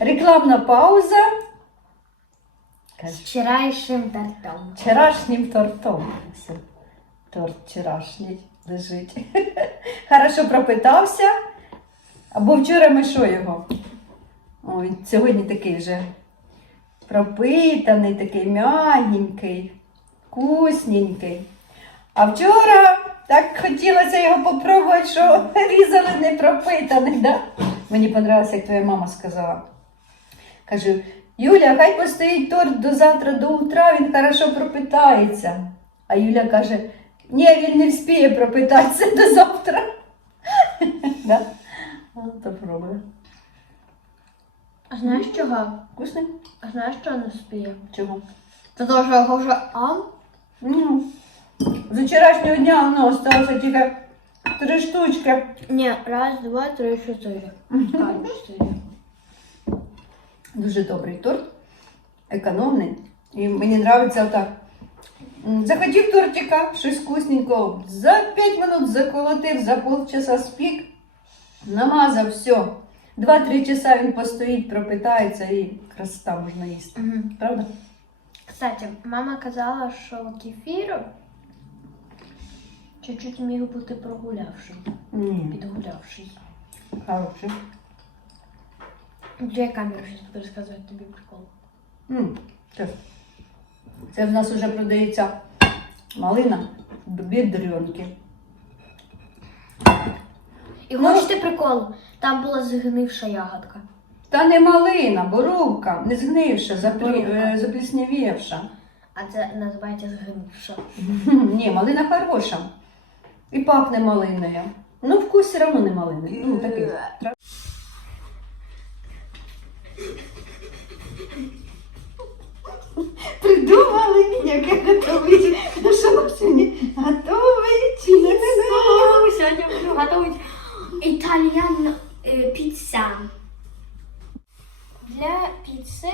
Рекламна пауза. З вчорашнім тортом. Вчорашнім тортом. Торт вчорашній лежить. Хорошо пропитався. Або вчора ми що його? Ой, сьогодні такий вже пропитаний, такий м'ягенький, вкусненький. А вчора так хотілося його попробувати, що різали не пропитаний. Да? Мені подобалося, як твоя мама сказала. Кажу, Юля, хай постоїть торт до завтра, до утра, він хорошо пропитається. А Юля каже, ні, він не вспіє пропитатися до завтра. Да? От А знаєш чого? Вкусний? А знаєш, що не спіє? Чого? Того, що його вже ам. Ну, з вчорашнього дня воно залишилося тільки три штучки. Ні, раз, два, три, чотири. Чотири. Дуже добрий торт, економний. І мені подобається отак. Захотів тортика, щось вкусненького. За 5 минут заколотив, за полчаса спік, намазав, все. 2-3 часа він постоїть, пропитається і красота можна їсти. Мгм. Правда? Кстати, мама казала, що кефір чуть-чуть міг бути прогулявшим, підгулявший. хороший. Для камеру зараз буду розказувати тобі прикол. М, Це, це в нас вже продається малина бідрюнки. І Ну. хочете прикол? Там була згнивша ягодка. Та не малина, боровка, не згнивша, заплі... Боровка. е, запліснявівша. А це називається згнивша. Ні, малина хороша. І пахне малиною. Ну, вкус все одно не малини. Ну, такий. Придумали, як готовить. Ну що нам сьогодні готовить чи не Сьогодні буду готувати італіан е, піца. Для піци,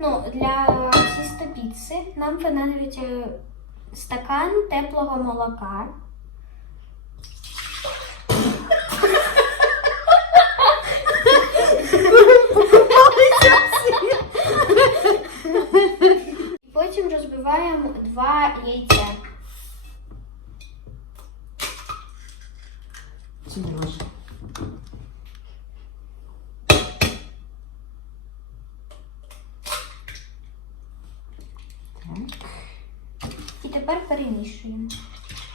ну, для тіста піци нам понадобиться стакан теплого молока. Потім розбиваємо два яйця. Чи? І тепер перемішуємо.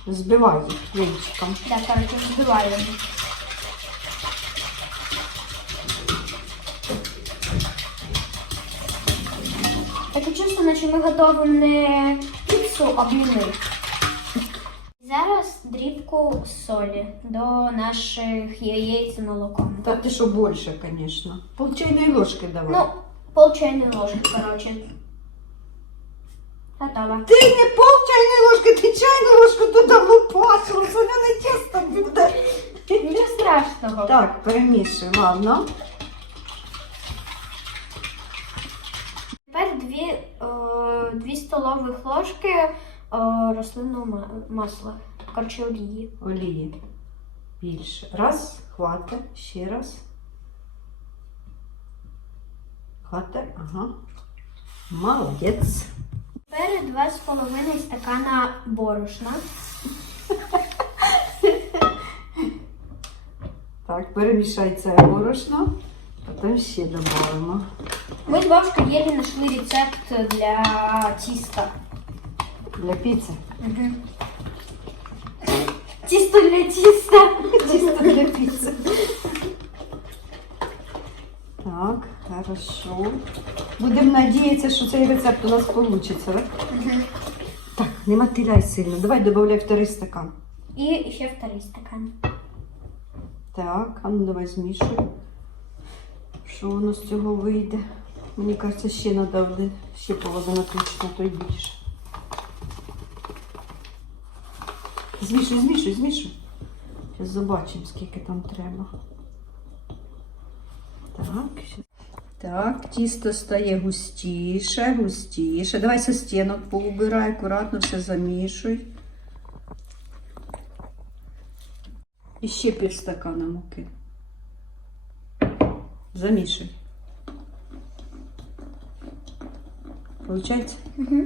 Збивай їх яєчком. Так, коротше, збиваємо. Таке чувство, наче ми готуємо не піцу, а бліни. Зараз дрібку солі до наших яєць з молоком. Та ти що більше, звісно. Пол чайної ложки давай. Ну, пол чайної ложки, коротше. Готово. Ти не пол чайної ложки, ти чайну ложку туди лупашила, соляне тісто буде. Нічого страшного. Так, перемішуй, ладно. Тепер дві, о, дві столових ложки о, рослинного ма- масла. Коротше, олії. Олії. Більше. Раз, хватить, ще раз. Хватить, ага. Молодець. Тепер два з половиною стакана борошна. Так, перемішай це борошно, потім ще додаємо. Ми з бабушкою єлі знайшли рецепт для тіста. Для піци. Угу. Тісто для тіста. Чисто для піци. Так, хорошо. Будемо надіятися, що цей рецепт у нас вийде? Мгм. Так, не мотиляй сильно. Давай додай второй стакан. І ще вторий стакан. Так, а ну давай змішуй. Що воно з цього вийде? Мені кажеться, ще треба один, ще половина точно, то й більше. Змішуй, змішуй, змішуй. Зараз побачимо, скільки там треба. Так, щас. Так, тісто стає густіше, густіше. Давай со стінок поубирай, акуратно все замішуй. І ще пів стакана муки. Замішуй. Получається? Угу.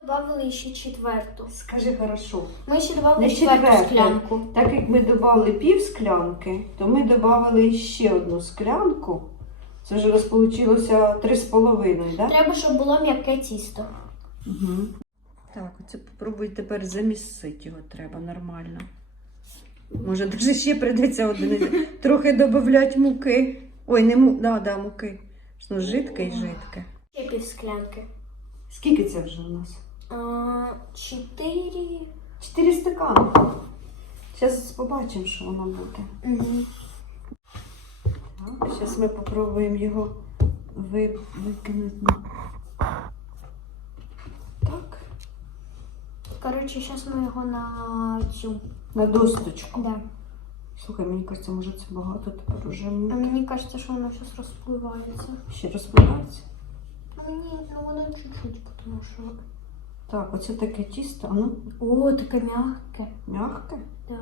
Добавили ще четверту. Скажи хорошо. Ми ще додали четверту четверту. склянку. Так як ми додали пів склянки, то ми додали ще одну склянку. Це три з половиною, так? Треба, щоб було м'яке тісто. Угу. Так, оце попробуй тепер замісити його треба нормально. Може, даже ще прийдеться один, трохи додати муки. Ой, не му, да, да, муки. Що жидке і жидке. Ще пів склянки. Скільки це вже у нас? А, Чотири. Чотири стакани. Зараз побачимо, що воно буде. Угу. Зараз ми спробуємо його викинути. Так, Коротше, зараз ми його на цю. на досточку. Да. Слухай, мені кажеться, може це багато тепер уже А мені кажеться, що воно зараз розпливається. ще розпливається. А Мені ну воно чуть-чуть, тому що. Так, оце таке тісто, а ну, О, таке м'яке. м'яке. Да.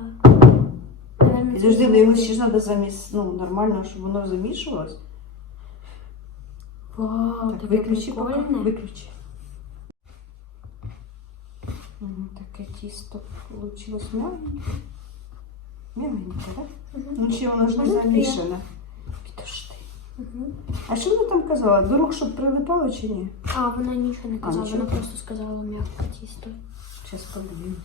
Наверно, це Підожди, але його зробити. ще ж треба заміс... ну, нормально, щоб воно замішувалось. Вау, Так, таке виключи поки, прикольне. виключи. Ага, таке тісто вийшло м'ягеньке. М'ягеньке, так? Мгм. Ну чи воно ж не Воно таке. замішане? Підожди. Мгм. А що вона там казала? До рук, щоб прилипало чи ні? А, вона нічого не казала, нічого? вона просто сказала м'яке тісто. Зараз подивимося.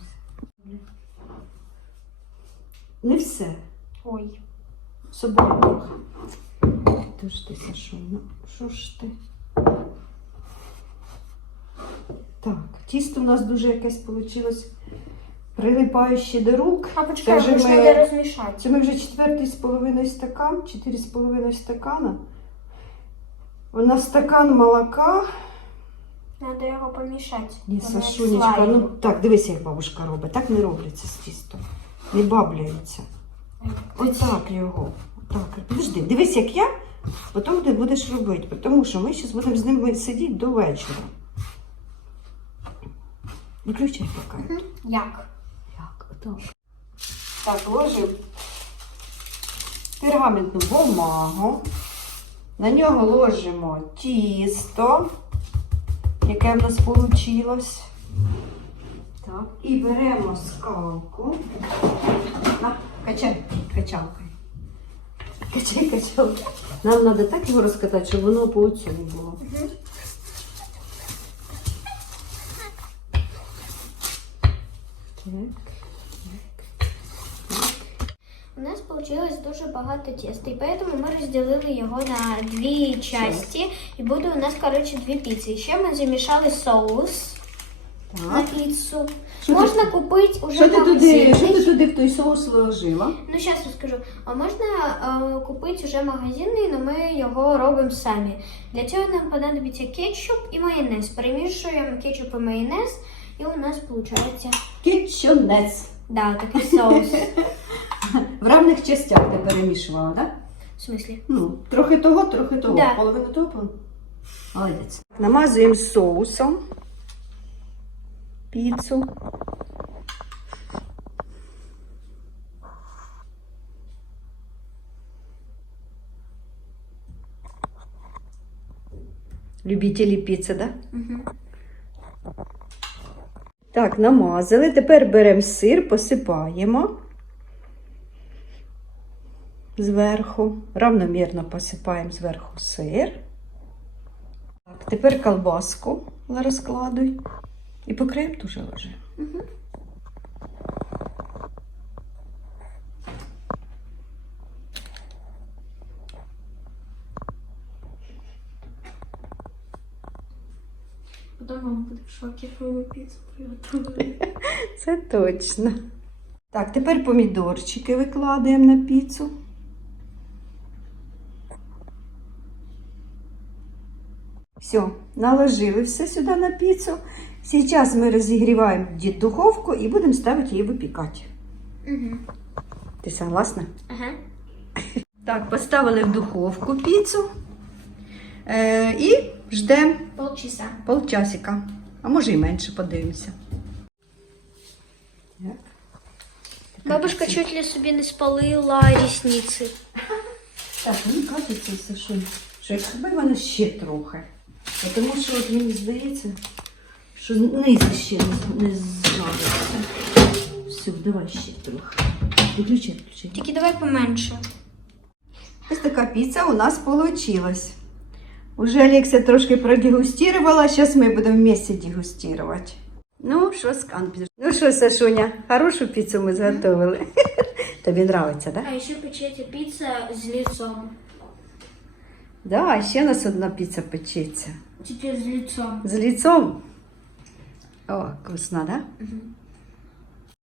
Не все. Ой. Собою трохи. Підожди, Сашу, ну що ж ти? Так, тісто у нас дуже якесь вийшло прилипаюче до рук. А почекай, Це ми ж ж ми- розмішати. Це ми вже четвертий з половиною стакан, чотири з половиною стакана. У нас стакан молока. Треба його помішати. Ні, Сашунечка, ну так, дивися, як бабушка робить. Так не робляться з тістом. Не бабляється. Отак його. Так, подожди, дивись, як я, потім ти будеш робити. Тому що ми зараз будемо з ними сидіти до вечора. Виключай поки. Як? Як? Отак. Так, ложимо пергаментну бумагу. На нього ложимо тісто, яке в нас вийшло. Так, і беремо скалку. На, качай, качалкою. Качай, качалкою. Нам треба так його розкатати, щоб воно по цьому було. Так. У нас вийшло дуже багато теста, і тому ми розділили його на дві часті. І буде у нас, коротше, дві піци. І ще ми замішали соус на Так. піцу. Що ти- можна купити уже Що ти, туди, що ти туди в той соус вложила? Ну, зараз розкажу. А можна е, купити вже магазинний, але ми його робимо самі. Для цього нам понадобиться кетчуп і майонез. Перемішуємо кетчуп і майонез, і у нас виходить Кетчунець. да, такий соус. В равних частях ти перемішувала, так? В смислі? Ну, трохи того, трохи того. Да. Половину того, половину. Молодець. Намазуємо соусом піцу. Любителі піци, так? Да? Угу. Так, намазали. Тепер беремо сир, посипаємо зверху. Равномірно посипаємо зверху сир. Так, тепер колбаску розкладуй. І покриємо дуже ложи. Угу. Потім мама буде в шокі, що ми піцу приготували. Це точно. Так, тепер помідорчики викладаємо на піцу. Все, наложили все сюди на піцу. Зараз ми розігріваємо духовку і будемо ставити її випікати. Угу. Ти согласна? Ага. Так, поставили в духовку піцу е, і ждемо Полчаса. полчасика. А може і менше подивимося. Так. Бабушка чуть ли собі не спалила рісниці. Так, мені кажеться, Сашунь, що якби вони ще трохи. Тому що от мені здається, що низ ще не, не зжариться. Все, давай ще трохи. Виключай, виключай. Тільки давай поменше. Ось така піца у нас вийшла. Уже Алексія трошки продегустировала, зараз ми будемо вместе дегустувати. Ну, що скан? Ну що, Сашуня, хорошу піцу ми зготовили. Тобі подобається, так? Да? А ще печеться піца з лицом. Да, ще у нас одна піца печеться. Тільки з лицом. З лицом. О, вкусно, да? Угу.